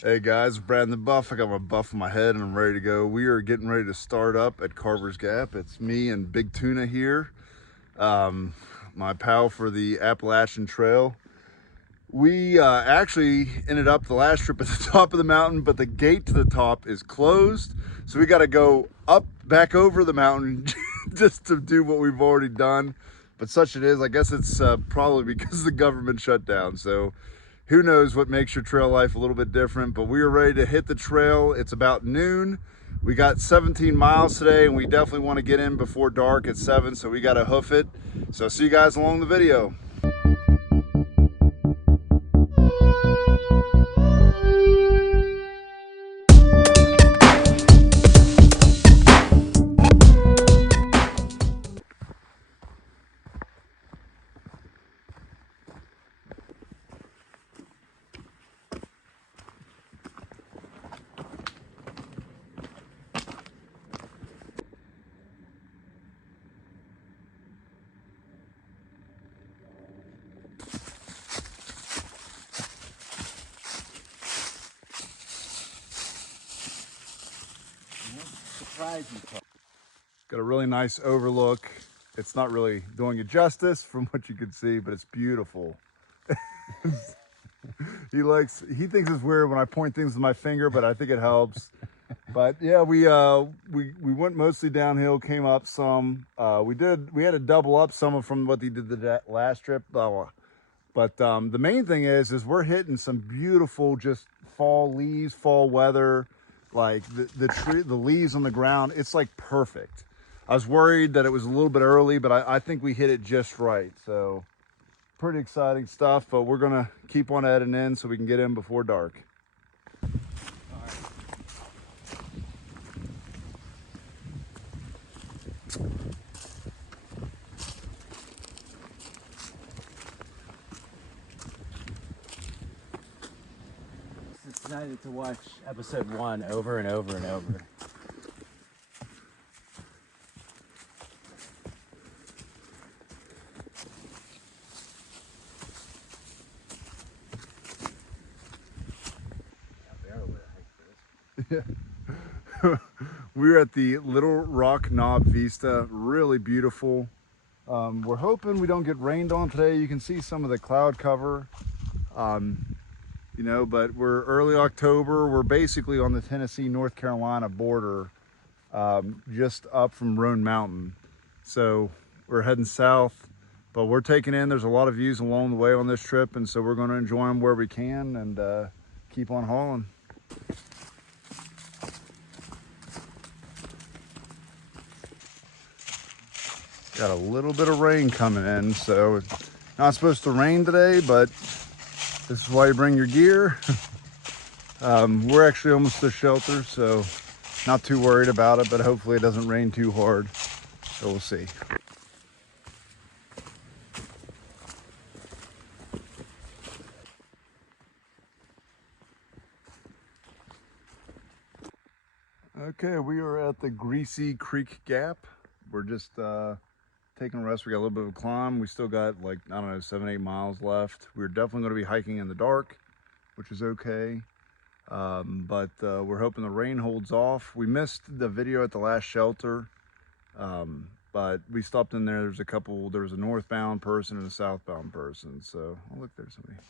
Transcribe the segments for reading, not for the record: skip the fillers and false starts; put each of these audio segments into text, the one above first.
Hey guys, Brad the Buff. I got my buff on my head and I'm ready to go. We are getting ready to start up at Carvers Gap. It's me and Big Tuna here, my pal for the Appalachian Trail. We actually ended up the last trip at the top of the mountain, but the gate to the top is closed. So we got to go up back over the mountain just to do what we've already done. But such it is. I guess it's probably because the government shut down. So who knows what makes your trail life a little bit different, but we are ready to hit the trail. It's about noon. We got 17 miles today and we definitely want to get in before dark at 7, so we got to hoof it. So see you guys along the video. Got a really nice overlook. It's not really doing it justice from what you can see, but it's beautiful. He thinks it's weird when I point things with my finger, but I think it helps. But yeah, we went mostly downhill, came up some. We had to double up some from what they did the last trip. But the main thing is we're hitting some beautiful just fall leaves, fall weather, like the leaves on the ground. It's like perfect. I was worried that it was a little bit early, but I think we hit it just right. So pretty exciting stuff, but we're gonna keep on heading in so we can get in before dark. Excited to watch episode 1 over and over and over. We're at the Little Rock Knob Vista, really beautiful. We're hoping we don't get rained on today. You can see some of the cloud cover, you know, but we're early October. We're basically on the Tennessee-North Carolina border, just up from Roan Mountain. So we're heading south, but we're taking in, there's a lot of views along the way on this trip, and so we're going to enjoy them where we can and keep on hauling. Got a little bit of rain coming in, so it's not supposed to rain today, but this is why you bring your gear. We're actually almost to the shelter, so not too worried about it, but hopefully it doesn't rain too hard. So we'll see. Okay, we are at the Greasy Creek Gap. We're just taking a rest. We got a little bit of a climb. We still got like, I don't know, 7-8 miles left. We're definitely going to be hiking in the dark, which is okay. But we're hoping the rain holds off. We missed the video at the last shelter, but we stopped in there. There was a northbound person and a southbound person. So, oh look, there's somebody.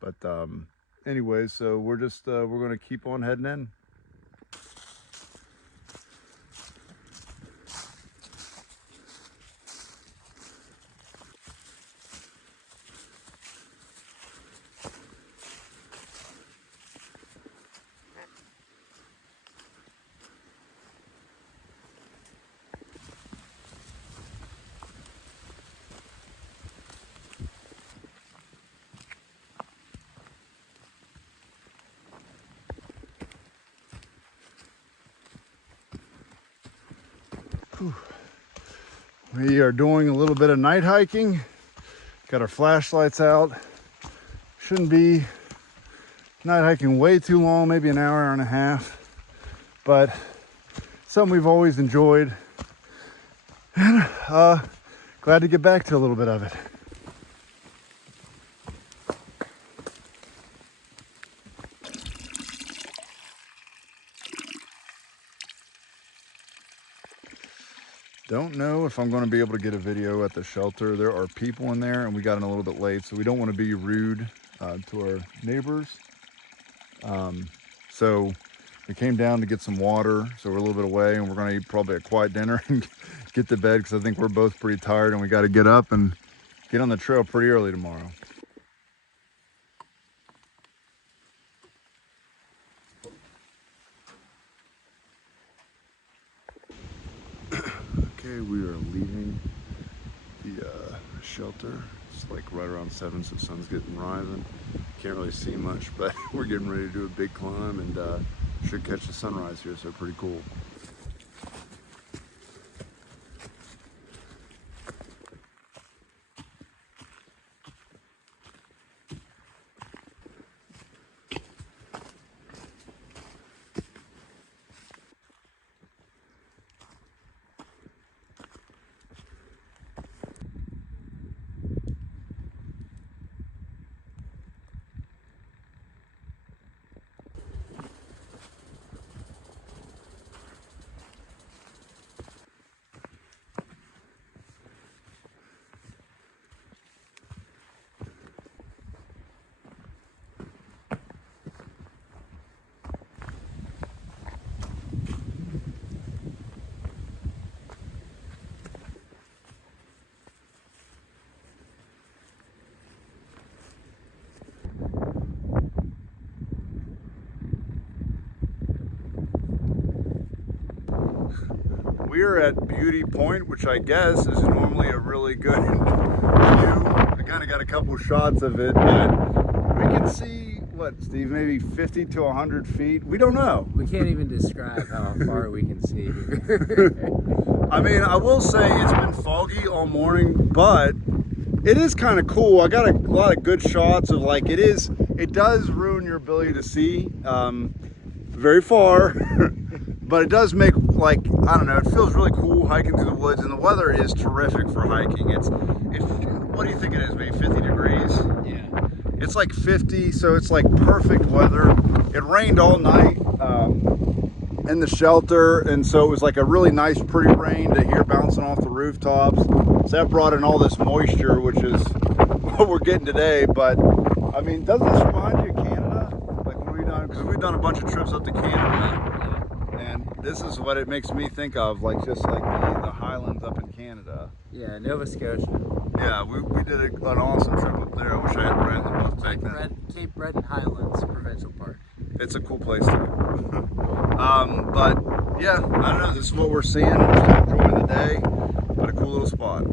But anyways, so we're just, we're going to keep on heading in. We are doing a little bit of night hiking. Got our flashlights out. Shouldn't be night hiking way too long, maybe an hour and a half, but something we've always enjoyed. And glad to get back to a little bit of it. Don't know if I'm going to be able to get a video at the shelter. There are people in there and we got in a little bit late, so we don't want to be rude to our neighbors. So we came down to get some water, so we're a little bit away, and we're going to eat probably a quiet dinner and get to bed, because I think we're both pretty tired and we got to get up and get on the trail pretty early tomorrow. Okay, we are leaving the shelter. It's like right around 7, so the sun's getting rising. Can't really see much, but we're getting ready to do a big climb, and should catch the sunrise here, so pretty cool. We are at Beauty Point, which I guess is normally a really good view. I kind of got a couple shots of it, but we can see, what, Steve, maybe 50 to 100 feet? We don't know. We can't even describe how far we can see here. I mean, I will say it's been foggy all morning, but it is kind of cool. I got a lot of good shots of, like, it does ruin your ability to see very far. But it does make, like, I don't know, it feels really cool hiking through the woods, and the weather is terrific for hiking. What do you think it is, maybe 50 degrees? Yeah. It's like 50, so it's like perfect weather. It rained all night in the shelter, and so it was like a really nice, pretty rain to hear bouncing off the rooftops. So that brought in all this moisture, which is what we're getting today. But, I mean, doesn't this remind you of Canada? Like when because we've done a bunch of trips up to Canada. And this is what it makes me think of, like just like the highlands up in Canada. Yeah, Nova Scotia. Yeah, we did an awesome trip up there. I wish I had Brandon both back then. Cape Breton Highlands Provincial Park. It's a cool place to go. But yeah, I don't know, this is what we're seeing. We're still enjoying the day, but a cool little spot.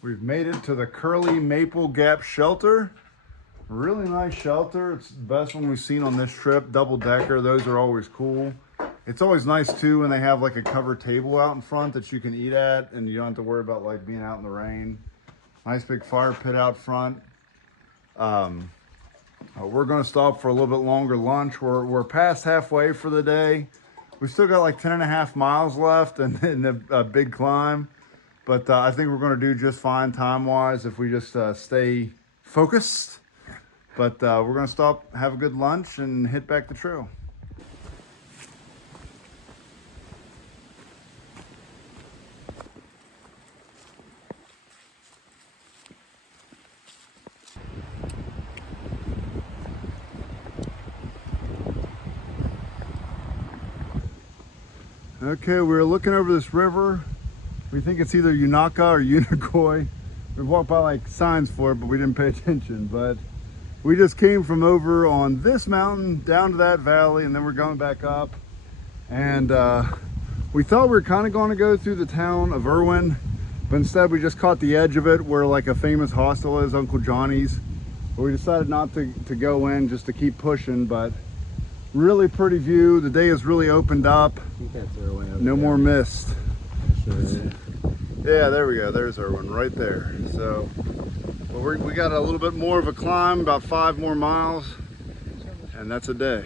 We've made it to the Curly Maple Gap shelter. Really nice shelter. It's the best one we've seen on this trip. Double decker, those are always cool. It's always nice too when they have like a covered table out in front that you can eat at, and you don't have to worry about like being out in the rain. Nice big fire pit out front. We're gonna stop for a little bit longer lunch. We're past halfway for the day. We still got like 10.5 miles left and a big climb. But I think we're going to do just fine time-wise if we just stay focused. But we're going to stop, have a good lunch, and hit back the trail. Okay, we're looking over this river. We think it's either Unaka or Unicoi. We walked by like signs for it, but we didn't pay attention. But we just came from over on this mountain down to that valley, and then we're going back up. And we thought we were kind of going to go through the town of Irwin, but instead we just caught the edge of it where like a famous hostel is, Uncle Johnny's. But we decided not to go in, just to keep pushing. But really pretty view. The day has really opened up. I think that's Irwin. No more mist. Sure. Yeah, there we go. There's Irwin right there. So well, we got a little bit more of a climb, about 5 more miles, and that's a day.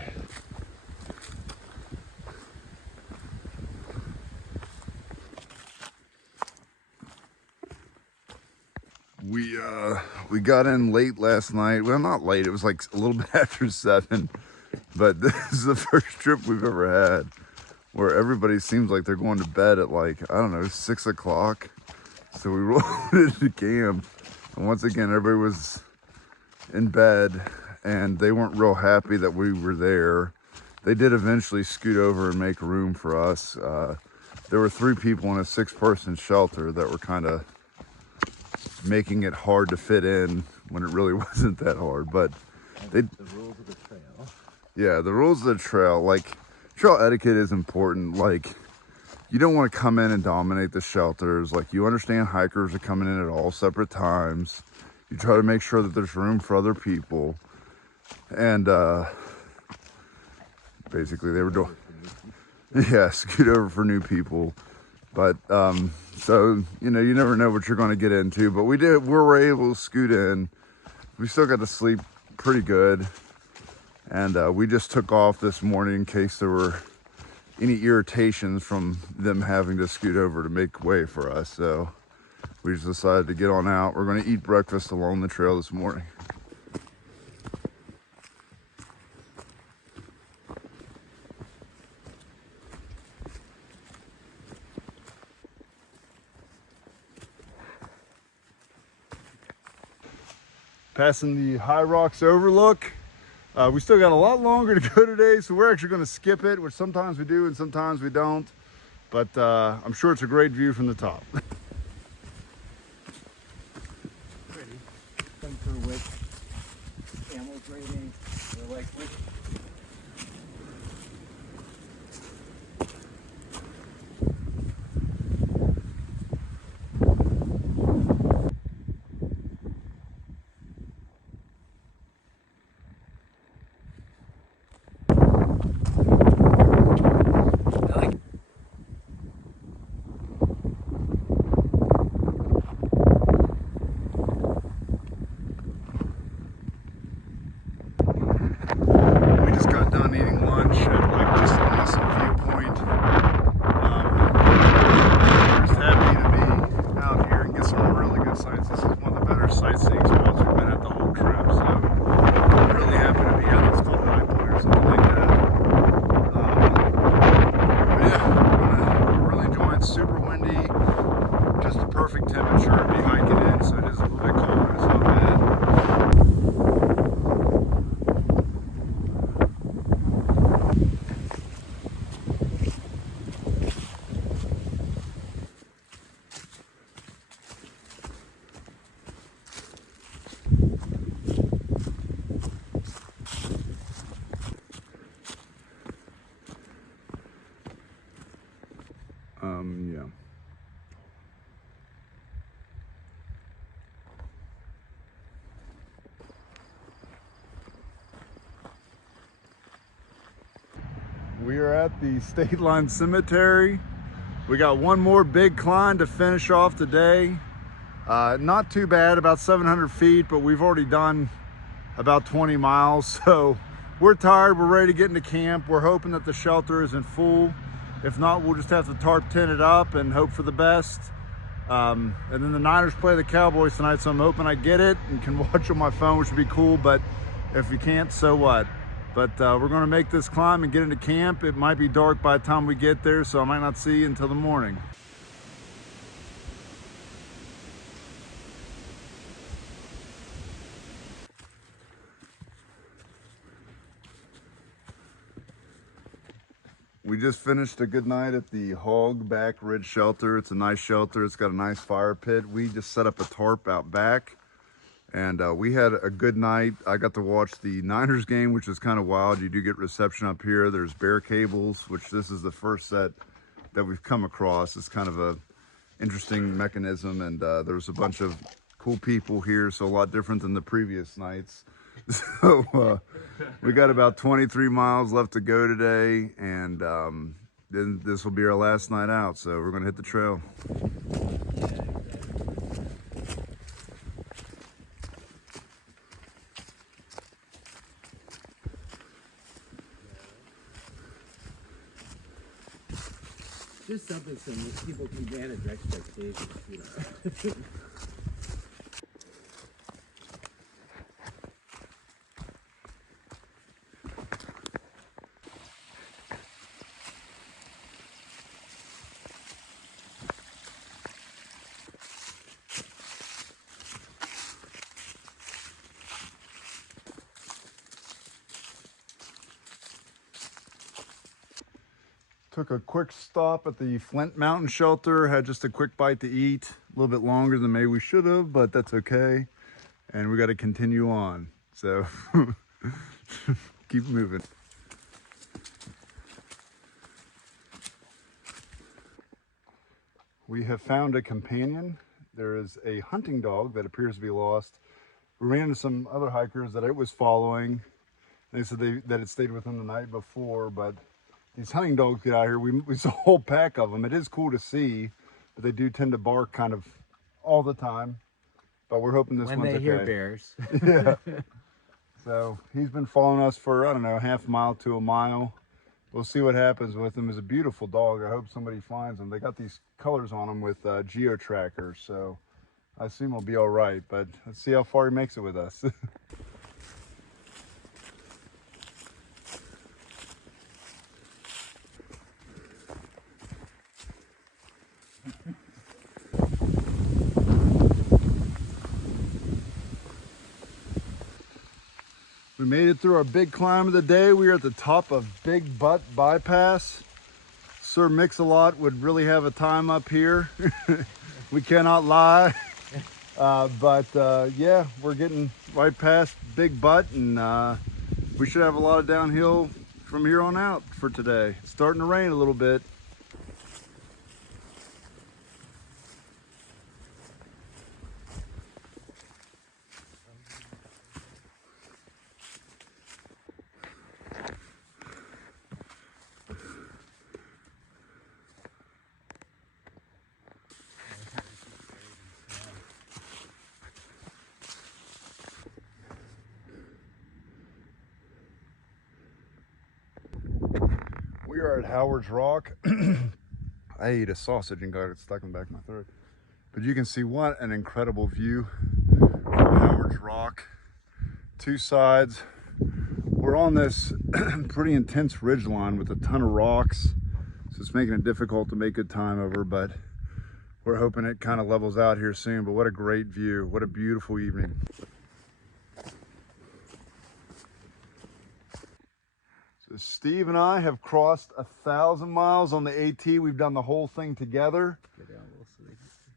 We got in late last night. Well, not late. It was like a little bit after 7. But this is the first trip we've ever had where everybody seems like they're going to bed at like, I don't know, 6 o'clock. So we rolled into camp. And once again, everybody was in bed and they weren't real happy that we were there. They did eventually scoot over and make room for us. There were 3 people in a 6-person shelter that were kind of making it hard to fit in when it really wasn't that hard. But the rules of the trail. Yeah, the rules of the trail, like trail etiquette is important. Like you don't want to come in and dominate the shelters. Like you understand hikers are coming in at all separate times. You try to make sure that there's room for other people. And basically they were doing, yeah, scoot over for new people. But so, you know, you never know what you're going to get into, but we were able to scoot in. We still got to sleep pretty good. And we just took off this morning in case there were any irritations from them having to scoot over to make way for us. So we just decided to get on out. We're going to eat breakfast along the trail this morning. Passing the High Rocks overlook. We still got a lot longer to go today, so we're actually going to skip it, which sometimes we do and sometimes we don't. But I'm sure it's a great view from the top. Pretty. Some for which camels rating. They're like which. We just got done eating lunch at like just an awesome viewpoint. Just happy to be out here and get some really good sights. This is one of the better sightseeing spots we've been at the whole trip. So I'm really happy to be out. It's called High Point or something like that. But yeah, we're really enjoying it. Super windy, just the perfect temperature to be hiking in. So it is a little bit cold, but it's not bad. Yeah. We are at the State Line Cemetery. We got one more big climb to finish off today. Not too bad, about 700 feet, but we've already done about 20 miles. So we're tired, we're ready to get into camp. We're hoping that the shelter isn't full. If not, we'll just have to tarp tent it up and hope for the best. And then the Niners play the Cowboys tonight, so I'm hoping I get it and can watch on my phone, which would be cool. But if you can't, so what? But we're gonna make this climb and get into camp. It might be dark by the time we get there, so I might not see you until the morning. We just finished a good night at the Hog Back Ridge Shelter. It's a nice shelter. It's got a nice fire pit. We just set up a tarp out back, and we had a good night. I got to watch the Niners game, which is kind of wild. You do get reception up here. There's bear cables, which this is the first set that we've come across. It's kind of a interesting mechanism, and there's a bunch of cool people here, so a lot different than the previous nights. So we got about 23 miles left to go today, and then this will be our last night out, so we're gonna hit the trail. Just something so people can manage expectations, you know. Took a quick stop at the Flint Mountain Shelter, had just a quick bite to eat, a little bit longer than maybe we should have, but that's okay. And we got to continue on. So keep moving. We have found a companion. There is a hunting dog that appears to be lost. We ran into some other hikers that it was following. They said that it stayed with them the night before, but these hunting dogs get out here. We saw a whole pack of them. It is cool to see, but they do tend to bark kind of all the time. But we're hoping this one's okay. When they hear bears. Yeah. So he's been following us for, I don't know, half a mile to a mile. We'll see what happens with him. He's a beautiful dog. I hope somebody finds him. They got these colors on him with geo trackers, so I assume he'll be all right. But let's see how far he makes it with us. We made it through our big climb of the day. We are at the top of Big Butt Bypass. Sir Mix-a-Lot would really have a time up here. We cannot lie. Yeah, we're getting right past Big Butt, and we should have a lot of downhill from here on out for today. It's starting to rain a little bit. We are at Howard's Rock. I ate a sausage and got it stuck in the back of my throat. But you can see what an incredible view from Howard's Rock. Two sides. We're on this pretty intense ridge line with a ton of rocks. So it's making it difficult to make good time over, but we're hoping it kind of levels out here soon. But what a great view. What a beautiful evening. Steve and I have crossed 1,000 miles on the AT. We've done the whole thing together.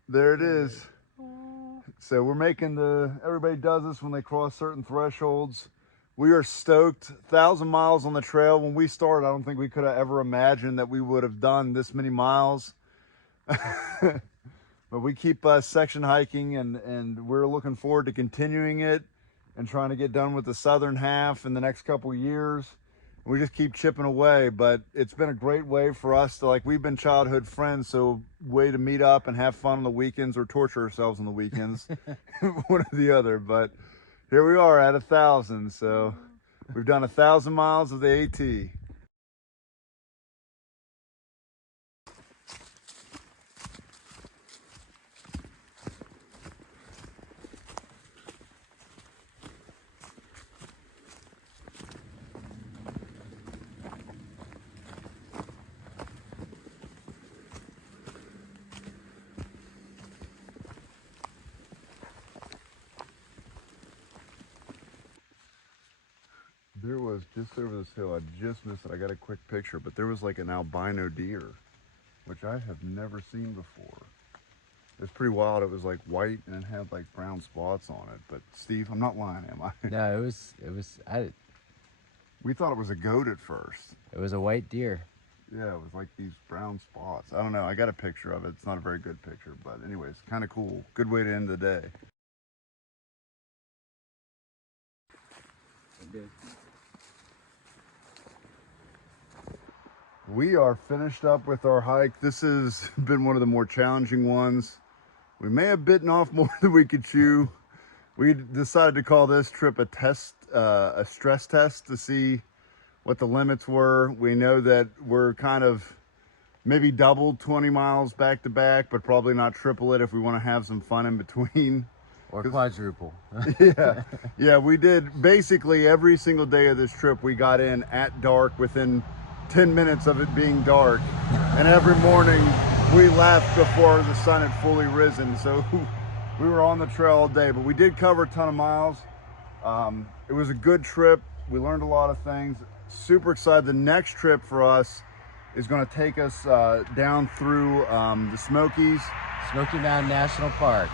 There it is. So we're making everybody does this when they cross certain thresholds. We are stoked. 1,000 miles on the trail. When we started, I don't think we could have ever imagined that we would have done this many miles. But we keep section hiking, and we're looking forward to continuing it and trying to get done with the southern half in the next couple of years. We just keep chipping away, but it's been a great way for us to, we've been childhood friends, so way to meet up and have fun on the weekends or torture ourselves on the weekends, one or the other. But here we are at 1,000, so we've done 1,000 miles of the AT. There was just over this hill, I just missed it, I got a quick picture, but there was like an albino deer, which I have never seen before. It was pretty wild. It was like white and it had like brown spots on it. But Steve, I'm not lying, am I? No, We thought it was a goat at first. it was a white deer. Yeah, it was like these brown spots. I don't know, I got a picture of it. It's not a very good picture, but anyways, kind of cool. Good way to end the day. We are finished up with our hike. This has been one of the more challenging ones. We may have bitten off more than we could chew. We decided to call this trip a stress test to see what the limits were. We know that we're kind of maybe doubled 20 miles back to back, but probably not triple it if we want to have some fun in between. Or quadruple. Yeah, we did basically every single day of this trip. We got in at dark within 10 minutes of it being dark, and every morning we left before the sun had fully risen. So we were on the trail all day, but we did cover a ton of miles. It was a good trip. We learned a lot of things. Super excited. The next trip for us is going to take us down through the Smokies. Smoky Mountain National Park.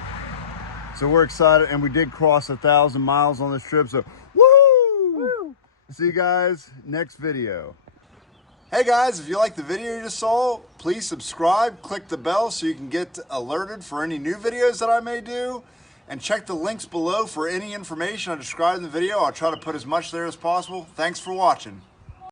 So we're excited, and we did cross 1,000 miles on this trip, so woo! Woo! See you guys next video. Hey guys, if you like the video you just saw, please subscribe, click the bell so you can get alerted for any new videos that I may do, and check the links below for any information I described in the video. I'll try to put as much there as possible. Thanks for watching.